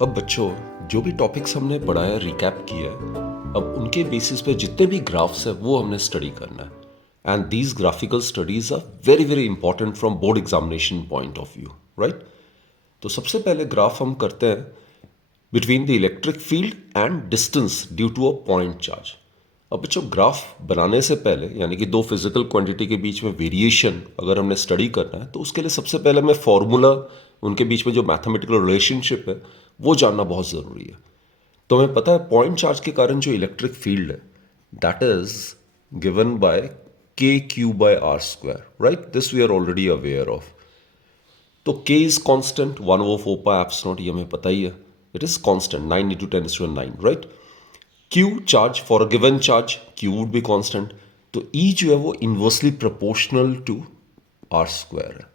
अब बच्चों, जो भी टॉपिक्स हमने पढ़ाया रिकैप किया है, अब उनके बेसिस पे जितने भी ग्राफ्स है वो हमने स्टडी करना है। And these graphical studies are very very important from board examination point of view, right. तो सबसे पहले ग्राफ हम करते हैं between the electric field and distance due to a point charge. अब बच्चों, ग्राफ बनाने से पहले यानी कि दो फिजिकल क्वांटिटी के बीच में वेरिएशन अगर हमने स्टडी करना है तो उसके लिए सबसे पहले हमें फॉर्मूला, उनके बीच में जो मैथमेटिकल रिलेशनशिप है वो जानना बहुत ज़रूरी है। तो हमें पता है पॉइंट चार्ज के कारण जो इलेक्ट्रिक फील्ड है that is given by K Q by are square, right. This we are already aware of. तो k इज कांस्टेंट 1/4 एप्सिलॉन, ये हमें पता ही है। It is constant 9 × 10⁹, right. Q charge for a given charge, Q would be constant. तो E जो है वो inversely proportional to R square है।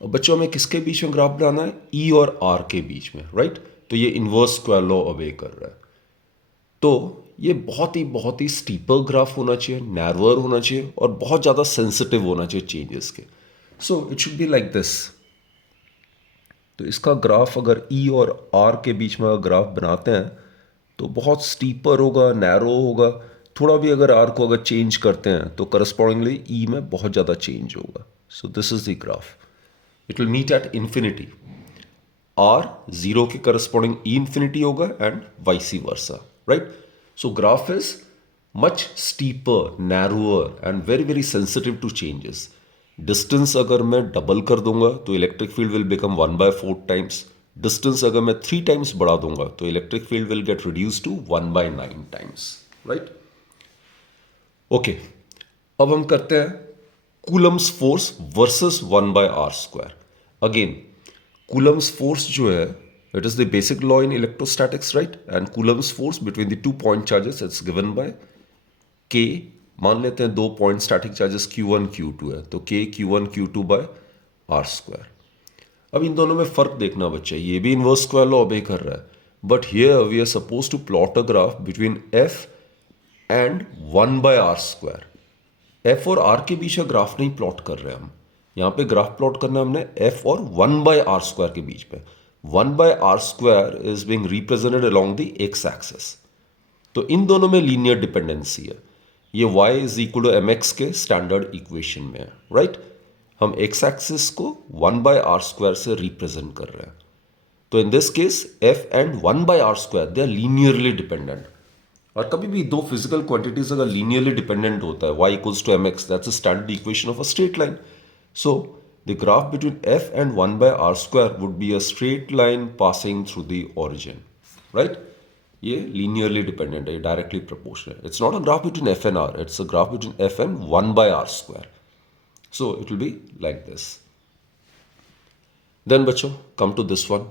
अब बच्चों, हमें किसके बीच में ग्राफ बनाना है? E और R के बीच में, राइट। तो ये इन्वर्स स्क्वायर लॉ अवे कर रहा है। तो ये बहुत ही स्टीपर ग्राफ होना चाहिए, नैरोअर होना चाहिए और बहुत ज़्यादा सेंसिटिव होना चाहिए चेंजेस के। सो it should be like this. तो इसका ग्राफ अगर ई और आर के बीच में अगर ग्राफ बनाते हैं तो बहुत स्टीपर होगा, नैरो होगा। थोड़ा भी अगर आर को अगर चेंज करते हैं तो करस्पॉन्डिंगली ई में बहुत ज़्यादा चेंज होगा। So this is the graph. It will meet at infinity. R zero के करस्पॉन्डिंग ई इन्फिनिटी होगा and vice versa, right. So graph is much steeper, narrower and very very sensitive to changes. Distance अगर मैं double कर दूंगा तो electric field will become 1/4 times. Distance अगर मैं 3 times बढ़ा दूंगा तो electric field will get reduce to 1/9 times, right. Okay, अब हम करते हैं Coulomb's force versus 1/r square. Again Coulomb's force जो है it is the basic law in electrostatics, right. And Coulomb's force between the 2 point charges it's given by के। मान लेते हैं दो point static charges Q1 Q2 है, तो के Q1 Q2 by are square. अब इन दोनों में फर्क देखना बच्चे, ये भी इनवर्स स्क्वायर लॉ ओबे कर रहा है, but here we are suppose to plot a graph between F and 1/r square. F और आर के बीच का ग्राफ नहीं प्लॉट कर रहे हम, यहाँ पे ग्राफ प्लॉट करना है हमने एफ और 1/r स्क्वायर के बीच में। 1/r square is being represented along the X axis. तो इन दोनों में लीनियर डिपेंडेंसी है। ये y is equal to M X के स्टैंडर्ड इक्वेशन में है, राइट। हम एक्स एक्सिस को 1/r स्क्वायर से रिप्रेजेंट कर रहे हैं। तो in this case f and 1/r square they are linearly dependent. और कभी भी दो फिजिकल क्वांटिटीज अगर लीनियरली डिपेंडेंट होता है, y equals to M X, that's a standard equation of a straight line. So the graph between f and 1/r square would be a straight line passing through the origin, right. ये linearly dependent है, directly proportional. It's not a graph between F and are, it's a graph between F and 1/r square. So it will be like this. Then बच्चों, come to this one,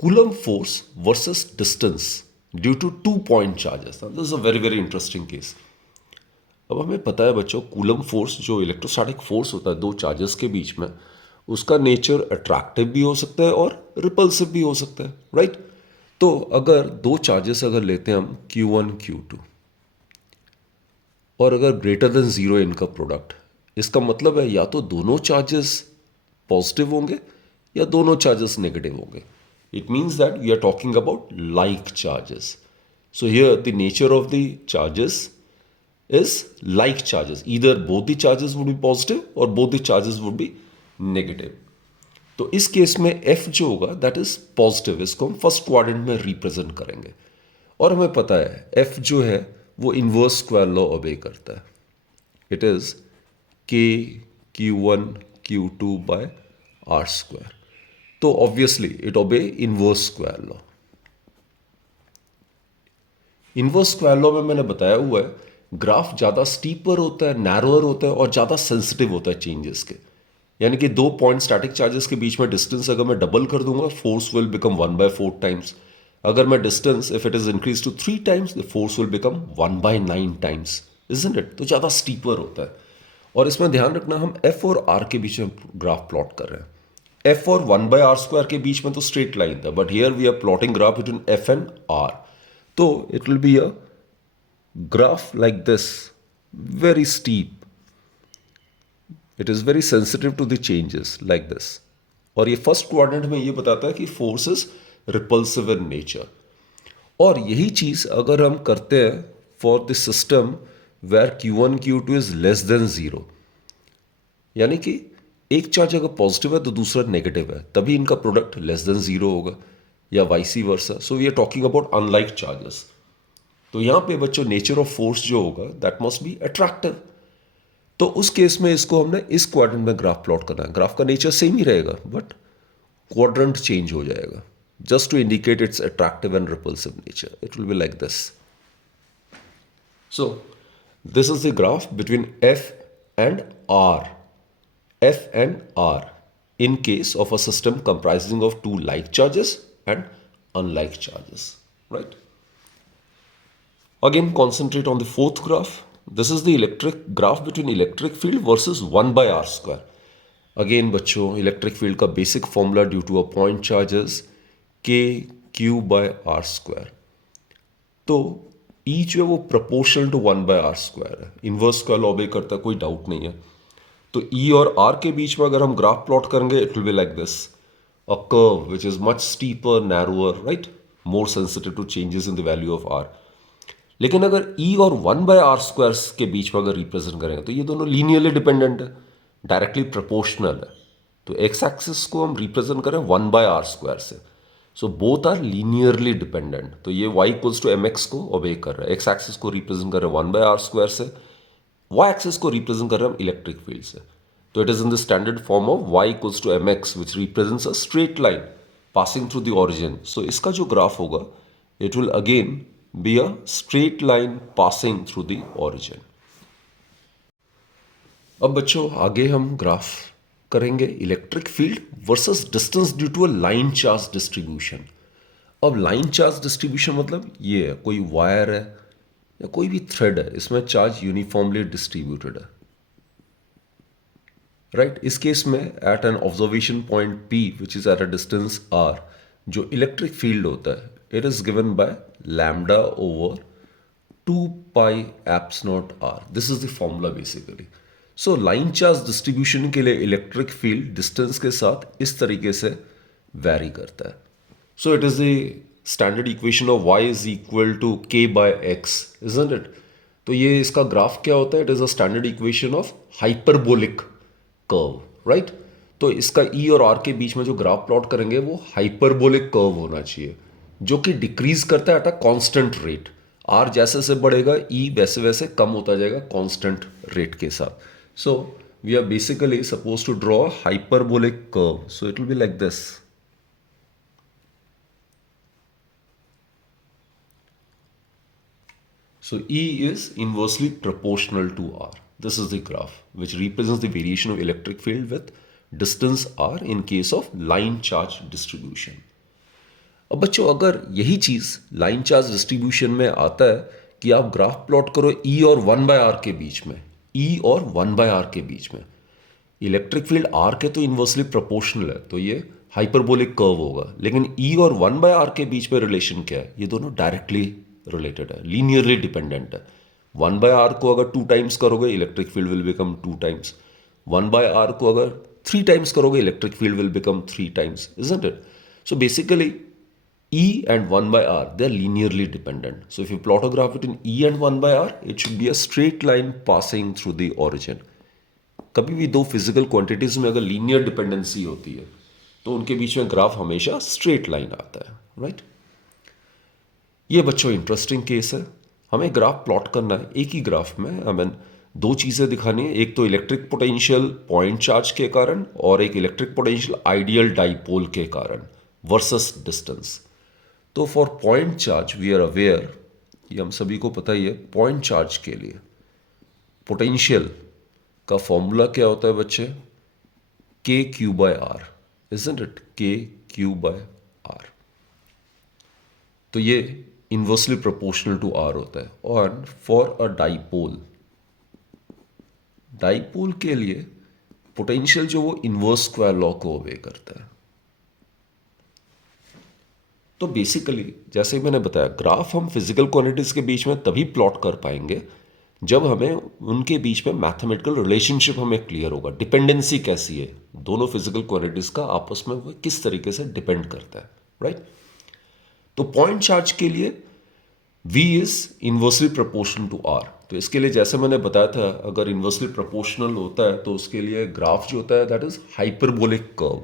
Coulomb force versus distance due to 2 point charges. This is a very very interesting case. अब हमें पता है बच्चों, Coulomb force जो electrostatic force होता है दो चार्जेस के बीच में, उसका नेचर अट्रैक्टिव भी हो सकता है और रिपल्सिव भी हो सकता है, राइट। तो अगर दो चार्जेस अगर लेते हैं हम Q1 Q2 और अगर ग्रेटर देन जीरो इनका प्रोडक्ट, इसका मतलब है या तो दोनों चार्जेस पॉजिटिव होंगे या दोनों चार्जेस नेगेटिव होंगे। It means that we are talking about like charges. So here the nature of the charges is like charges. Either both the charges would be positive or both the charges would be negative. तो इस case में F जो होगा that is positive, इसको हम first quadrant में represent करेंगे। और हमें पता है F जो है वो इनवर्स स्क्वायर लॉ ओबे करता है। It is K Q1 Q2 by are square. तो obviously it obey inverse square law. Inverse square law में मैंने बताया हुआ है ग्राफ ज़्यादा स्टीपर होता है, नैरोअर होता है और ज़्यादा सेंसिटिव होता है चेंजेस के। यानी कि दो पॉइंट स्टैटिक चार्जेस के बीच में डिस्टेंस अगर मैं डबल कर दूंगा फोर्स विल बिकम 1/4 टाइम्स। अगर मैं distance if it is increase to 3 times the force will become 1/9 times, isn't it. तो ज़्यादा स्टीपर होता है। और इसमें ध्यान रखना हम एफ और आर के बीच में ग्राफ प्लॉट कर रहे हैं। एफ और 1/r स्क्वायर के बीच में तो स्ट्रेट लाइन था, but here we are plotting graph between F and r. तो it will be a graph like this, very steep. It is very sensitive to the changes like this. और ये first quadrant में ये बताता है कि force is repulsive in nature. और यही चीज़ अगर हम करते हैं for the system where Q1 Q2 is less than zero, यानी कि एक चार्ज अगर पॉजिटिव है तो दूसरा नेगेटिव है, तभी इनका प्रोडक्ट लेस देन जीरो होगा, या vice versa. So we are talking about unlike charges. तो यहाँ पे बच्चों नेचर ऑफ फोर्स जो होगा दैट मस्ट बी अट्रैक्टिव। तो उस केस में इसको हमने इस क्वाड्रेंट में ग्राफ प्लॉट करना है। ग्राफ का नेचर सेम ही रहेगा बट क्वाड्रेंट चेंज हो जाएगा, just to indicate its attractive and repulsive nature. It will be like this. So, this is the graph between F and R. F and R in case of a system comprising of two like charges and unlike charges. Right? Again, concentrate on the fourth graph. This is the electric graph between electric field versus 1 by R square. Again बच्चों electric field का basic formula due to a point charges K Q by are square. तो E जो है वो proportional to 1 by are square है, inverse square obey करता है, कोई डाउट नहीं है। तो ई और आर के बीच में अगर हम ग्राफ प्लॉट करेंगे it will be like this, a curve which is much steeper narrower, right, more sensitive to changes in the value of R. लेकिन अगर ई और 1 बाय आर स्क्वायर के बीच में अगर रिप्रेजेंट करेंगे तो ये दोनों लीनियरली डिपेंडेंट है, डायरेक्टली प्रोपोर्शनल है। तो एक्स एक्सिस को हम रिप्रेजेंट करें 1 बाय आर स्क्वायर से, so both are linearly dependent. तो ये y equals to M X को ओबे कर रहा है। एक्स एक्सिस को रिप्रेजेंट कर रहे हैं 1 बाय आर स्क्वायर से, y एक्सिस को रिप्रेजेंट कर रहे हैं हम इलेक्ट्रिक फील्ड से। तो it is in the standard form of y equals to M x which represents a straight line passing through the origin. So इसका जो ग्राफ होगा it will again be a straight line passing through the origin. अब बच्चों आगे हम graph करेंगे electric field versus distance due to a line charge distribution. अब line charge distribution मतलब ये है, कोई वायर है या कोई भी थ्रेड है, इसमें चार्ज यूनिफॉर्मली डिस्ट्रीब्यूटेड है, राइट। इस केस में at an observation point P which is at a distance R, जो इलेक्ट्रिक फील्ड होता है it is given by lambda over 2 pi eps naught R। This is the formula basically. So line charge distribution के लिए electric field distance के साथ इस तरीके से वैरी करता है। So it is the standard equation of y is equal to k by x, isn't it? तो ये इसका ग्राफ क्या होता है? It is a standard equation of hyperbolic curve, right. तो इसका ई और आर के बीच में जो ग्राफ प्लॉट करेंगे वो हाइपरबोलिक कर्व होना चाहिए, जो कि डिक्रीज करता है at a constant rate. R जैसे जैसे बढ़ेगा ई वैसे वैसे कम होता जाएगा कांस्टेंट रेट के साथ। So we are basically suppose to draw hyperbolic curve. So it will be like this. So E is inversely proportional to R. This is the graph which represents the variation of electric field with distance R in case of line charge distribution. अब बच्चों अगर यही चीज line charge distribution में आता है कि आप ग्राफ प्लॉट करो E और 1 बाय आर के बीच में, E और 1 बाय आर के बीच में, इलेक्ट्रिक फील्ड आर के तो इन्वर्सली प्रोपोर्शनल है तो ये हाइपरबोलिक कर्व होगा, लेकिन ई और 1 बाय आर के बीच में रिलेशन क्या है? ये दोनों डायरेक्टली रिलेटेड है, लीनियरली डिपेंडेंट है। 1 बाय आर को अगर 2 टाइम्स करोगे electric field will become 2 times, 1 by R को अगर 3 टाइम्स करोगे electric field will become 3 times, isn't it? So basically E and 1 by R, they are linearly dependent. So if you plot a graph between E and 1 by R, it should be a straight line passing through the origin. कभी भी दो physical quantities में अगर linear dependency होती है तो उनके बीच में ग्राफ हमेशा स्ट्रेट लाइन आता है, राइट। ये बच्चों इंटरेस्टिंग केस है। हमें ग्राफ प्लॉट करना है एक ही ग्राफ में, हमें दो चीज़ें दिखानी है, एक तो इलेक्ट्रिक पोटेंशियल पॉइंट चार्ज के कारण और एक इलेक्ट्रिक पोटेंशियल आइडियल डाइपोल के कारण वर्सेस डिस्टेंस। तो for point charge we are aware, ये हम सभी को पता ही है, पॉइंट चार्ज के लिए पोटेंशियल का फॉर्मूला क्या होता है बच्चे? K Q by R, isn't it? K Q by R. तो ये इन्वर्सली प्रोपोर्शनल टू आर होता है। और फॉर अ डाइपोल, डाइपोल के लिए पोटेंशियल जो वो इन्वर्स स्क्वायर लॉ को ओबे करता है। तो बेसिकली जैसे मैंने बताया ग्राफ हम फिजिकल क्वांटिटीज के बीच में तभी प्लॉट कर पाएंगे जब हमें उनके बीच में मैथमेटिकल रिलेशनशिप हमें क्लियर होगा, डिपेंडेंसी कैसी है, दोनों फिजिकल क्वांटिटीज का आपस में वो किस तरीके से डिपेंड करता है, राइट। तो पॉइंट चार्ज के लिए V is inversely proportional to R। तो इसके लिए जैसे मैंने बताया था, अगर इन्वर्सली प्रोपोर्शनल होता है तो उसके लिए ग्राफ जो होता है दैट इज हाइपरबोलिक कर्व।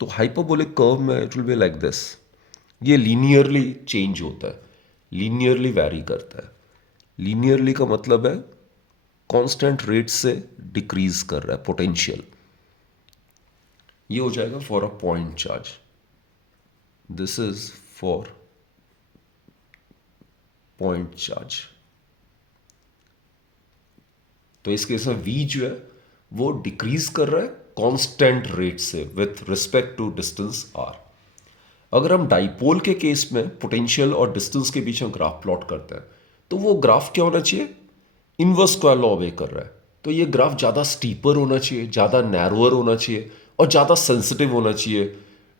तो हाइपरबोलिक कर्व में it will be like this. ये लीनियरली चेंज होता है, लीनियरली वैरी करता है। लीनियरली का मतलब है कांस्टेंट रेट से डिक्रीज कर रहा है पोटेंशियल। ये हो जाएगा for a point charge. This is for point charge. तो इस केस में V जो है वो डिक्रीज कर रहा है कांस्टेंट रेट से with respect to distance R। अगर हम डाइपोल के केस में पोटेंशियल और डिस्टेंस के बीच में ग्राफ प्लॉट करते हैं तो वो ग्राफ क्या होना चाहिए, इनवर्स स्क्वायर लॉ ओबे कर रहा है। तो ये ग्राफ ज़्यादा स्टीपर होना चाहिए, ज़्यादा नैरोअर होना चाहिए और ज़्यादा सेंसिटिव होना चाहिए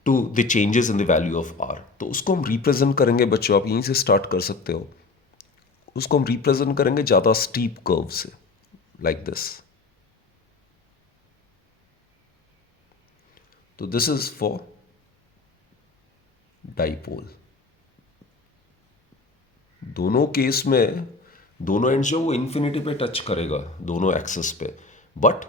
to the changes in the value of R। तो उसको हम रिप्रेजेंट करेंगे बच्चों, आप यहीं से स्टार्ट कर सकते हो। उसको हम रिप्रेजेंट करेंगे ज़्यादा स्टीप कर्व से, लाइक दिस। तो दिस इज फॉर डाइपोल। दोनों केस में दोनों एंड जो वो इन्फिनिटी पे टच करेगा दोनों एक्सेस पे। बट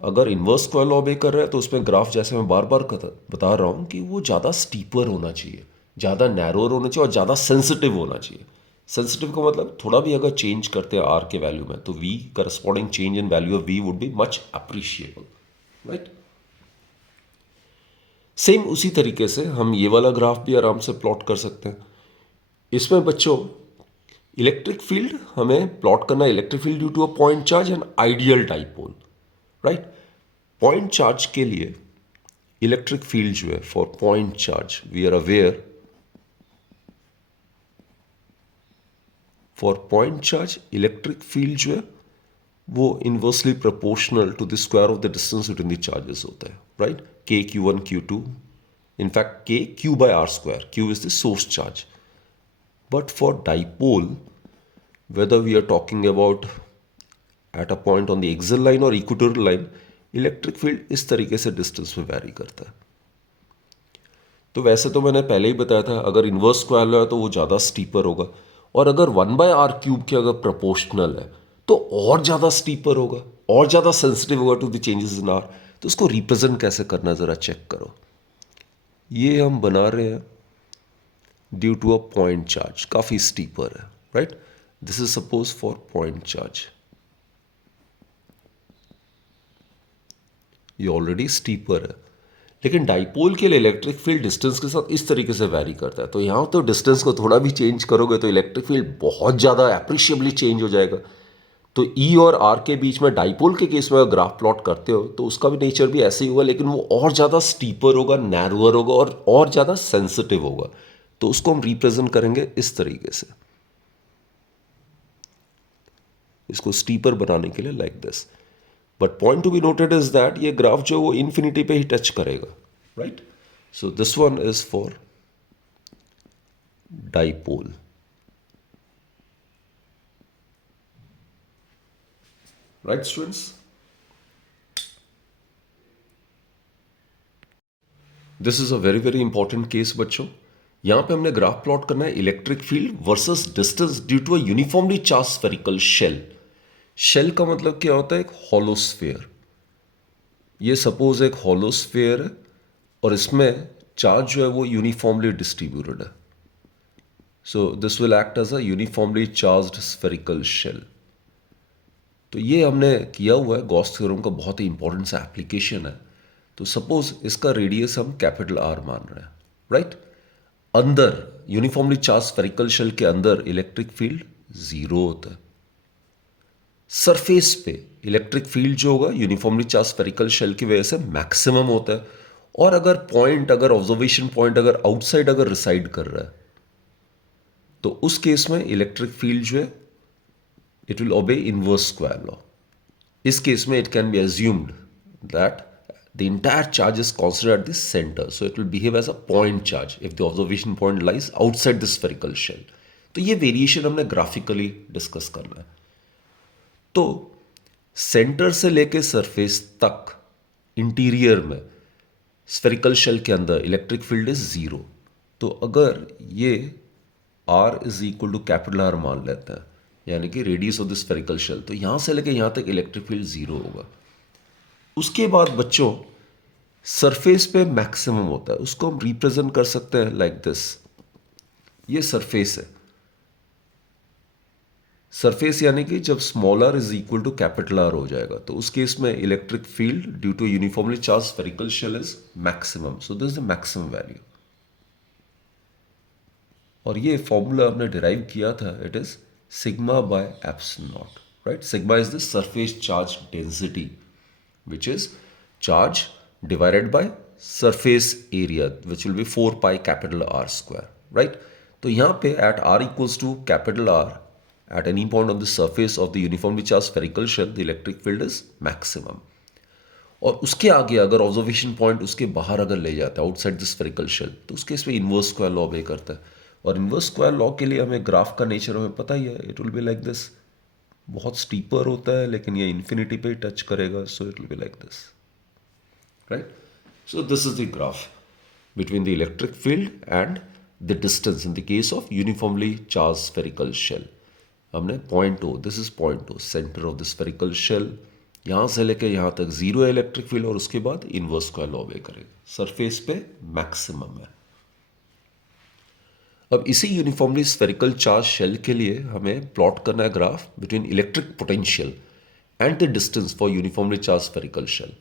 अगर इन्वर्स स्क्वायर लॉ ओबे कर रहा है तो उसमें ग्राफ जैसे मैं बार बार बता रहा हूँ कि वो ज़्यादा स्टीपर होना चाहिए, ज़्यादा नैरोर होना चाहिए और ज़्यादा सेंसिटिव होना चाहिए। सेंसिटिव का मतलब थोड़ा भी अगर चेंज करते हैं R के वैल्यू में तो V corresponding change in value of V would be much appreciable, right. Same उसी तरीके से हम ये वाला ग्राफ भी आराम से प्लॉट कर सकते हैं। इसमें बच्चों इलेक्ट्रिक फील्ड हमें प्लॉट करना है, electric field due to a point charge and ideal dipole, right. Point charge के लिए इलेक्ट्रिक फील्ड जो है for point charge we are aware, for point charge electric field जो है वो inversely proportional to the square of the distance between the charges होता है, right. K Q1 Q2, in fact K Q by R square, Q is the source charge. But for dipole, whether we are talking about at a point on the axial line or equatorial line, electric field इस तरीके से distance में vary करता है। तो वैसे तो मैंने पहले ही बताया था, अगर इन्वर्स स्क्वायर लॉ है तो वो ज़्यादा स्टीपर होगा, और अगर 1/r³ के अगर प्रोपोर्शनल है तो और ज़्यादा स्टीपर होगा और ज़्यादा सेंसिटिव होगा to the changes in R। तो उसको रिप्रेजेंट कैसे करना ज़रा चेक करो। ये हम बना रहे हैं due to a point charge, काफ़ी स्टीपर है, right. This is suppose for point charge, ये ऑलरेडी स्टीपर है। लेकिन डाइपोल के लिए इलेक्ट्रिक फील्ड डिस्टेंस के साथ इस तरीके से वैरी करता है। तो यहाँ तो डिस्टेंस को थोड़ा भी चेंज करोगे तो इलेक्ट्रिक फील्ड बहुत ज़्यादा एप्रिशिएबली चेंज हो जाएगा। तो E और R के बीच में डाइपोल के केस में अगर ग्राफ प्लॉट करते हो तो उसका भी नेचर भी ऐसे ही होगा, लेकिन वो और ज़्यादा स्टीपर होगा, नैरोअर होगा और ज़्यादा सेंसिटिव होगा। तो उसको हम रिप्रेजेंट करेंगे इस तरीके से, इसको स्टीपर बनाने के लिए like this. But point to be noted is that ये ग्राफ जो वो इन्फिनिटी पे ही टच करेगा, right. So this one is for dipole, right students. This is a very very important case बच्चों। यहां पे हमने ग्राफ प्लॉट करना है electric field versus distance due to a uniformly charge spherical shell. Shell का मतलब क्या होता है, एक हॉलो स्फीयर। ये सपोज एक हॉलो स्फीयर है और इसमें चार्ज जो है वो यूनिफॉर्मली डिस्ट्रीब्यूटेड है। So this will act as a uniformly charged spherical shell. तो ये हमने किया हुआ है, गॉस थ्योरम का बहुत ही इंपॉर्टेंट सा एप्लीकेशन है। तो सपोज इसका रेडियस हम कैपिटल R मान रहे हैं, राइट। अंदर यूनिफॉर्मली चार्ज स्फेरिकल शेल के अंदर इलेक्ट्रिक फील्ड 0 होता है। सरफेस पे इलेक्ट्रिक फील्ड जो होगा यूनिफॉर्मली चार्ज स्फेरिकल शेल की वजह से मैक्सिमम होता है। और अगर ऑब्जर्वेशन पॉइंट अगर आउटसाइड अगर रिसाइड कर रहा है तो उस केस में इलेक्ट्रिक फील्ड जो है it will obey inverse square law. इस केस में it can be assumed that the entire charge is considered at the center, so it will behave as a point charge if the observation point lies outside the spherical shell. तो ये variation हमने graphically discuss करना है। तो centre से लेके surface तक interior में स्फेरिकल शेल के अंदर इलेक्ट्रिक फील्ड इज जीरो। तो अगर ये R is equal to capital R मान लेते हैं, यानी कि radius of the spherical shell, तो यहां से लेके यहां तक इलेक्ट्रिक फील्ड जीरो होगा। उसके बाद बच्चों सरफेस पे मैक्सिमम होता है, उसको हम रिप्रेजेंट कर सकते हैं लाइक दिस। ये सरफेस है, सरफेस यानी कि जब small R is equal to capital R हो जाएगा तो उस केस में electric field due to uniformly charge spherical shell is maximum. So this is the maximum value. और ये फॉर्मूला हमने डिराइव किया था, it is sigma by epsilon naught, right. Sigma is the surface charge density which is charge divided by surface area which will be 4 pi capital R square, right? तो यहाँ पे at R equals to capital R at any point on the surface of the uniformly charged spherical shell the electric field is maximum। और उसके आगे अगर observation point उसके बाहर अगर ले जाता है आउटसाइड द स्फेरिकल शेल, तो उसके इसमें इन्वर्स स्क्वायर लॉ ऑबे करता है। और इन्वर्स स्क्वायर लॉ के लिए हमें ग्राफ का नेचर हमें पता ही है, it will be like this. बहुत स्टीपर होता है लेकिन ये इन्फिनिटी पे ही टच करेगा, सो it will be like this, right? So this is the graph between the electric field and the distance in the case of uniformly charged spherical shell। हमने point O, this is point O, center of the spherical shell, यहाँ से लेके यहाँ तक zero है electric field, और उसके बाद इनवर्स स्क्वायर लॉ ऑबे करेगा, सरफेस पे मैक्सिमम है। अब इसी यूनिफॉर्मली स्फेरिकल चार्ज शेल के लिए हमें प्लॉट करना है graph between electric potential and the distance for uniformly charge spherical shell.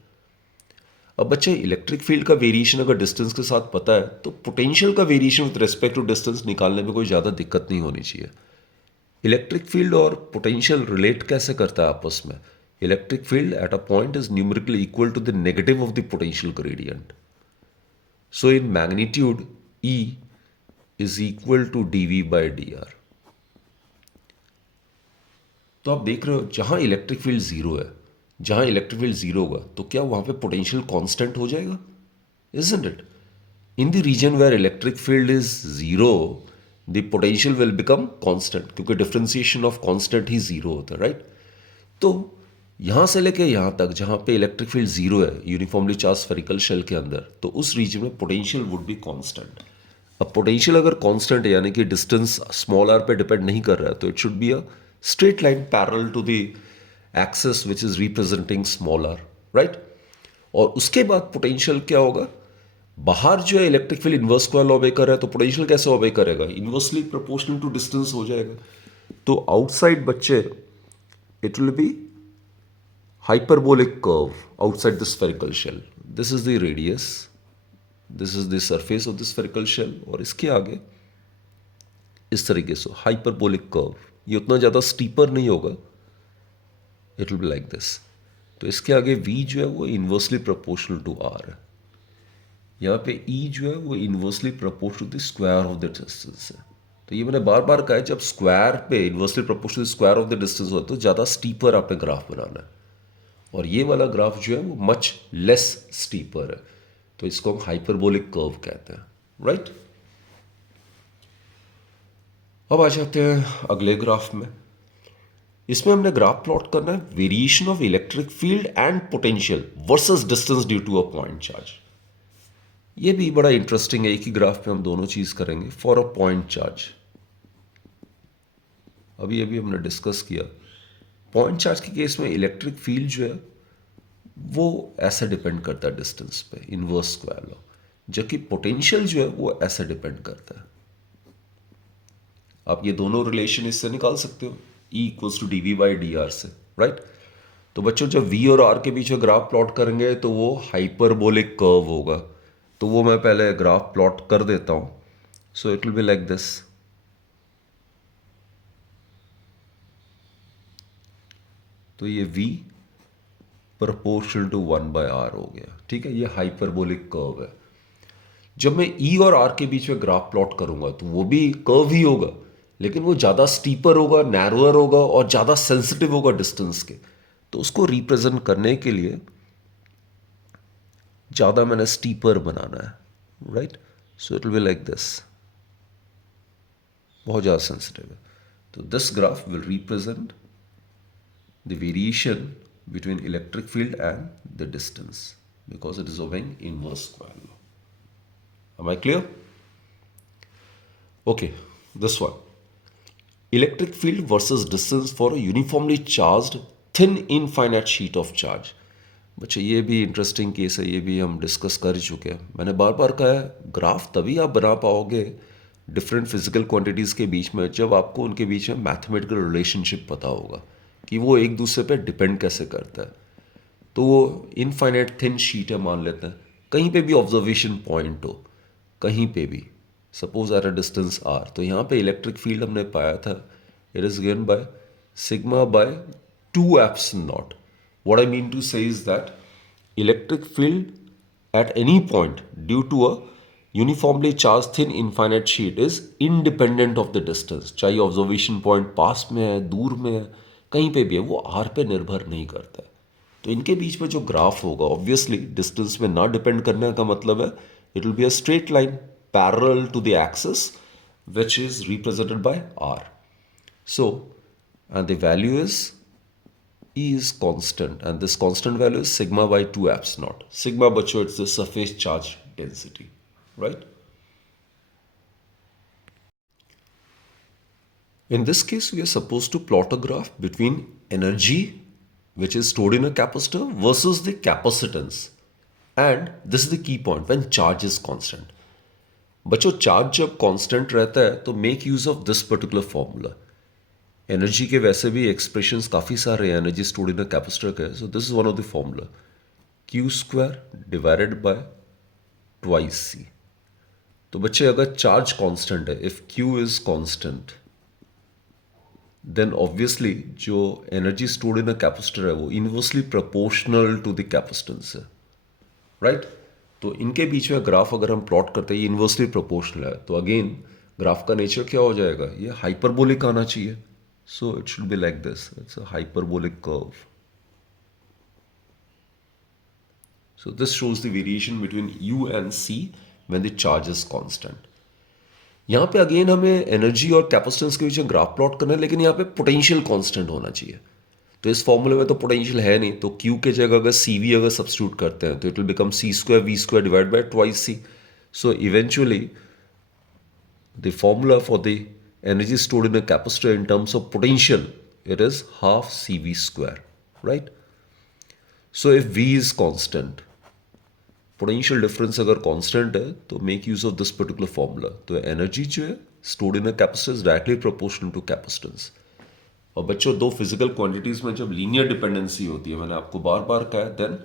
अब बच्चे इलेक्ट्रिक फील्ड का वेरिएशन अगर डिस्टेंस के साथ पता है तो पोटेंशियल का variation with respect to distance निकालने में कोई ज़्यादा दिक्कत नहीं होनी चाहिए। इलेक्ट्रिक फील्ड और पोटेंशियल रिलेट कैसे करता है आपस में? Electric field at a point is numerically equal to the negative of the potential gradient. So in magnitude E is equal to dV by dr। तो आप देख रहे हो जहां इलेक्ट्रिक फील्ड जीरो है, जहां इलेक्ट्रिक फील्ड जीरो होगा तो क्या वहां पे पोटेंशियल कांस्टेंट हो जाएगा? Isn't it? In the region where electric field is zero the potential will become constant, क्योंकि डिफरेंशिएशन ऑफ कांस्टेंट ही जीरो होता है, राइट? तो यहां से लेके यहां तक जहां पे इलेक्ट्रिक फील्ड जीरो है यूनिफॉर्मली चार्ज स्फेरिकल शेल के अंदर, तो उस रीजन में पोटेंशियल वुड बी कांस्टेंट। अब पोटेंशियल अगर कांस्टेंट है यानी कि डिस्टेंस स्मॉल आर पे डिपेंड नहीं कर रहा है, तो it should be a straight line parallel to the axis which is representing small R, right? और उसके बाद पोटेंशियल क्या होगा? बाहर जो है electric field inverse square law obey कर रहा है, तो पोटेंशियल कैसे ऑबे करेगा? इनवर्सली प्रोपोर्शनल टू डिस्टेंस हो जाएगा। तो आउटसाइड बच्चे it will B hyperbolic curve outside the spherical shell. This is the radius, this is the surface of the spherical shell, और इसके आगे इस तरीके से hyperbolic curve, ये उतना ज़्यादा स्टीपर नहीं होगा, it will be like this। तो इसके आगे v जो है वो इन्वर्सली प्रोपोर्शनल टू r है, यहाँ पे e जो है वो inversely proportional to the square of the distance है। तो ये मैंने बार बार कहा है, जब स्क्वायर पे inversely proportional square of the distance हो तो ज़्यादा स्टीपर आपने ग्राफ बनाना है, और ये वाला ग्राफ जो है वो मच लेस स्टीपर है, तो इसको हम हाइपरबोलिक कर्व कहते हैं, राइट? अब आ जाते हैं अगले ग्राफ में। इसमें हमने ग्राफ प्लॉट करना है variation of electric field and potential versus distance due to a point charge. ये भी बड़ा इंटरेस्टिंग है, एक ही ग्राफ पे हम दोनों चीज करेंगे। फॉर अ पॉइंट चार्ज, अभी अभी हमने डिस्कस किया, पॉइंट चार्ज के केस में इलेक्ट्रिक फील्ड जो है वो ऐसे डिपेंड करता है डिस्टेंस पे, इनवर्स स्क्वायर लॉ, जबकि पोटेंशियल जो है वो ऐसे डिपेंड करता है। आप ये दोनों रिलेशन इससे निकाल सकते हो, E equals to dV by dr से, राइट? तो बच्चों जब V और R के बीच में ग्राफ प्लॉट करेंगे तो वो हाइपरबोलिक कर्व होगा, तो वो मैं पहले ग्राफ प्लॉट कर देता हूं। So it will be like this. तो ये V proportional to 1 by R हो गया, ठीक है? ये हाइपरबोलिक कर्व है। जब मैं E और R के बीच में ग्राफ प्लॉट करूंगा तो वो भी कर्व ही होगा, लेकिन वो ज़्यादा स्टीपर होगा, नैरोअर होगा और ज़्यादा सेंसिटिव होगा डिस्टेंस के। तो उसको रिप्रेजेंट करने के लिए ज़्यादा मैंने स्टीपर बनाना है, right? So it will be like this, बहुत ज़्यादा सेंसिटिव है। तो this graph will represent the variation between electric field and the distance because it is obeying inverse square law. Am I clear? Okay, this one. Electric field versus distance for a uniformly charged thin infinite sheet of charge. बच्चे ये भी interesting case है, ये भी हम discuss कर ही चुके हैं. मैंने बार बार कहा है ग्राफ तभी आप बना पाओगे डिफरेंट फिजिकल क्वांटिटीज़ के बीच में जब आपको उनके बीच में मैथमेटिकल रिलेशनशिप पता होगा कि वो एक दूसरे पे डिपेंड कैसे करता है. तो वो इनफाइनाइट थिन शीट है मान लेते हैं, कहीं पे भी ऑब्जर्वेशन पॉइंट हो, कहीं पे भी suppose at a distance r, तो यहाँ पे इलेक्ट्रिक फील्ड हमने पाया था it is given by sigma by 2 epsilon naught. What I mean to say is that electric field at any point due to a uniformly charged thin infinite sheet is independent of the distance. चाहे observation point पास में है, दूर में है, कहीं पे भी है, वो आर पे निर्भर नहीं करता है. तो इनके बीच में जो ग्राफ होगा ऑब्वियसली डिस्टेंस में ना डिपेंड करने का मतलब है it will be a straight line parallel to the axis which is represented by r. So and the value is E is constant and this constant value is sigma by 2 epsilon naught. Sigma बच्चों it's the surface charge density, right? In this case we are supposed to plot a graph between energy which is stored in a capacitor versus the capacitance, and this is the key point when charge is constant. बच्चों charge जब constant रहता है तो make use of this particular formula. Energy के वैसे भी expressions काफ़ी सारे हैं energy stored in a capacitor के, so this is one of the formula Q square divided by twice C. तो बच्चे अगर चार्ज कांस्टेंट है, if Q is constant then obviously जो energy stored in a capacitor है वो inversely proportional to the capacitance है, right? तो इनके बीच में ग्राफ अगर हम प्लॉट करते हैं ये इनवर्सली प्रोपोर्शनल है, तो अगेन ग्राफ का नेचर क्या हो जाएगा, ये हाइपरबोलिक आना चाहिए. So it should be like this. It's a hyperbolic curve. So this shows the variation between U and C when the charge is constant. यहाँ पे अगेन हमें एनर्जी और कैपेसिटेंस के बीच में ग्राफ प्लॉट करना है, लेकिन यहाँ पे पोटेंशियल कांस्टेंट होना चाहिए. तो इस फॉर्मूले में तो पोटेंशियल है नहीं, तो Q के जगह अगर CV अगर सब्स्टिट्यूट करते हैं तो it will become C square V square divide by twice C. So eventually the formula for the energy stored in a capacitor in terms of potential, it is half CV square, right? So if V is constant, potential difference अगर constant है तो make use of this particular formula. तो energy जो है stored in a capacitor is directly proportional to capacitance. और बच्चों दो physical quantities में जब linear dependency होती है, मैंने आपको बार बार कहा है, then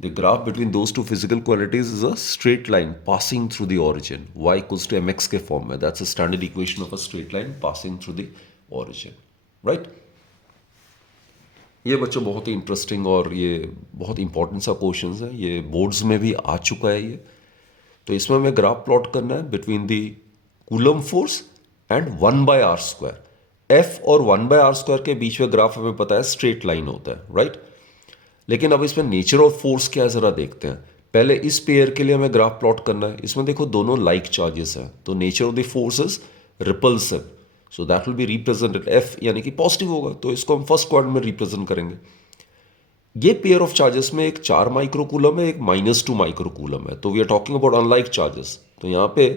the graph between those two physical quantities is a straight line passing through the origin. Y equals to mx के फॉर्म में. That's a standard equation of a straight line passing through the origin, right? ये बच्चों बहुत ही interesting और ये बहुत important सा question है, ये बोर्ड्स में भी आ चुका है ये. तो इसमें हमें ग्राफ प्लॉट करना है between the coulomb force and 1/r². F और 1/r² के बीच में ग्राफ हमें पता है स्ट्रेट लाइन होता है, राइट? लेकिन अब इसमें नेचर ऑफ फोर्स क्या है ज़रा देखते हैं. पहले इस पेयर के लिए हमें ग्राफ प्लॉट करना है. इसमें देखो दोनों लाइक चार्जेस हैं, तो nature of the force is repulsive, so that will be represented F यानी कि पॉजिटिव होगा, तो इसको हम फर्स्ट क्वाड्रेंट में रिप्रेजेंट करेंगे. ये पेयर ऑफ चार्जेस में एक 4 माइक्रोकूलम है, एक -2 माइक्रोकूलम है, तो we are talking about unlike charges. तो यहाँ पे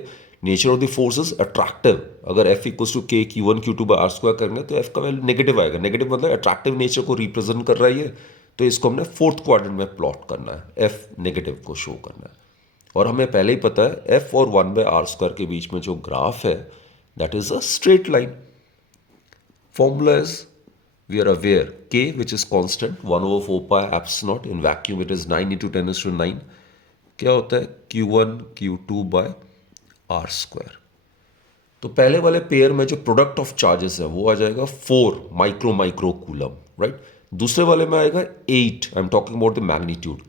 nature of the force is attractive. अगर F equals to K Q1 Q2 बाय r² करेंगे तो एफ का वैल्यू नेगेटिव आएगा. नेगेटिव मतलब अट्रैक्टिव नेचर को रिप्रेजेंट कर रहा है ये, तो इसको हमने फोर्थ क्वाड्रेंट में प्लॉट करना है, एफ नेगेटिव को शो करना है. और हमें पहले ही पता है एफ और 1/r² के बीच में जो ग्राफ है that is a straight line. Formula is we are aware k which is constant 1/4 pi epsilon naught. In vacuum it is 9 × 10⁹. क्या होता है Q1 Q2 बाय r². तो पहले वाले पेयर में जो प्रोडक्ट ऑफ चार्जेस है वो आ जाएगा 4 माइक्रोकूलम, राइट? दूसरे वाले में आएगा 8. I am talking about the magnitude.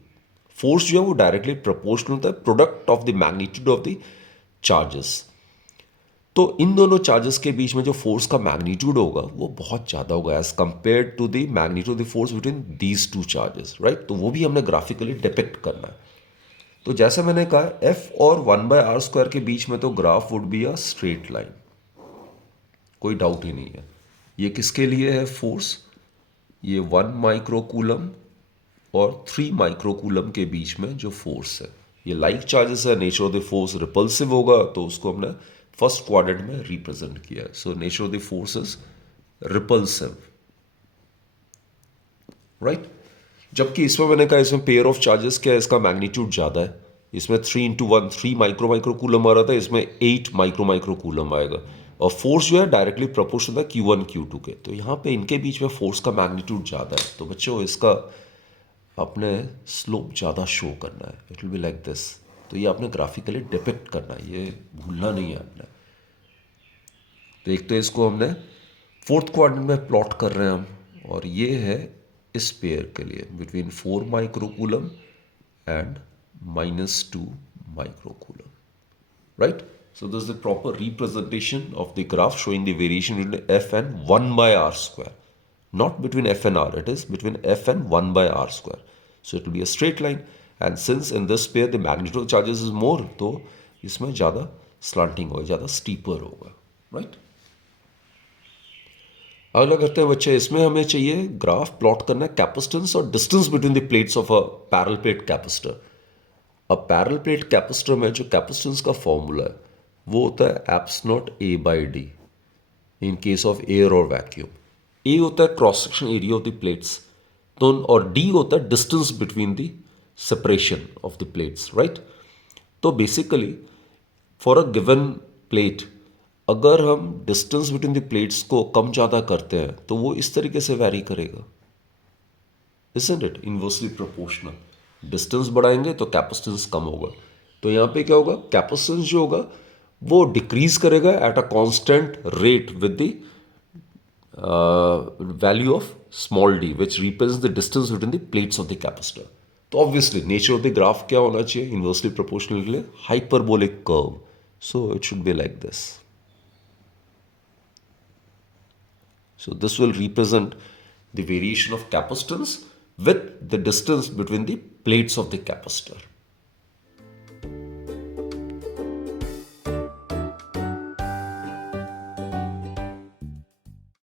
Force जो है वो डायरेक्टली प्रोपोर्शनल होता है product of the magnitude of the charges. तो इन दोनों चार्जेस के बीच में जो फोर्स का मैग्नीट्यूड होगा वो बहुत ज़्यादा होगा as compare to the magnitude of the force between these two charges, right? तो वो भी हमने ग्राफिकली डिपिक्ट करना है. तो जैसे मैंने कहा एफ और 1/r² के बीच में तो graph would be a straight line, कोई डाउट ही नहीं है. ये किसके लिए है फोर्स? ये 1 माइक्रोकूलम और 3 माइक्रोकूलम के बीच में जो फोर्स है, ये लाइक चार्जेस है, nature of the force repulsive होगा, तो उसको हमने फर्स्ट क्वाड्रेंट में रिप्रेजेंट किया है। So nature of the force is repulsive, right. जबकि इसमें मैंने कहा इसमें पेयर ऑफ चार्जेस क्या है, इसका मैग्नीट्यूड ज़्यादा है। इसमें 3 × 1 3 माइक्रोकूलम आ रहा था, इसमें 8 माइक्रोकूलम आएगा। और फोर्स जो है डायरेक्टली प्रोपोर्शनल है Q1 Q2 के, तो यहाँ पे इनके बीच में फोर्स का मैग्नीट्यूड ज़्यादा है। तो बच्चों इसका अपने स्लोप ज़्यादा शो करना है, it will be like this. तो ये आपने ग्राफिकली डिपिक्ट करना है, ये भूलना नहीं है आपने। तो एक तो इसको हमने फोर्थ क्वाड्रेंट में प्लॉट कर रहे हैं हम, और ये है इस पेयर के लिए between 4 microcoulomb and -2 microcoulomb, right? So this is the proper representation of the graph showing the variation between f and 1 by r square. Not between f and r, it is between f and 1 by r square. So it will be a straight line, and since in this pair the magnitude of charges is more, तो इसमें ज़्यादा slanting होगा, ज़्यादा steeper होगा, right? अगला करते हैं बच्चे, इसमें हमें चाहिए ग्राफ प्लॉट करना है कैपेसिटेंस और distance between the plates of a parallel plate capacitor. अब पैरेलल प्लेट कैपेसिटर में जो कैपेसिटेंस का फॉर्मूला है वो होता है eps naught A by D in case of air और वैक्यूम। ए होता है cross section area of the plates, तो और डी होता है distance between the separation of the plates, right. तो basically for a given plate अगर हम डिस्टेंस बिटवीन द प्लेट्स को कम ज़्यादा करते हैं तो वो इस तरीके से वैरी करेगा, isn't it? Inversely proportional. Distance बढ़ाएंगे तो कैपेसिटेंस कम होगा। तो यहाँ पे क्या होगा, कैपेसिटेंस जो होगा वो डिक्रीज करेगा at a constant rate with the value of small D which represents the distance between the plates of the capacitor. तो obviously nature of the graph क्या होना चाहिए इनवर्सली प्रोपोर्शनल के लिए, hyperbolic curve. So it should be like this. So this will represent the variation of capacitance with the distance between the plates of the capacitor.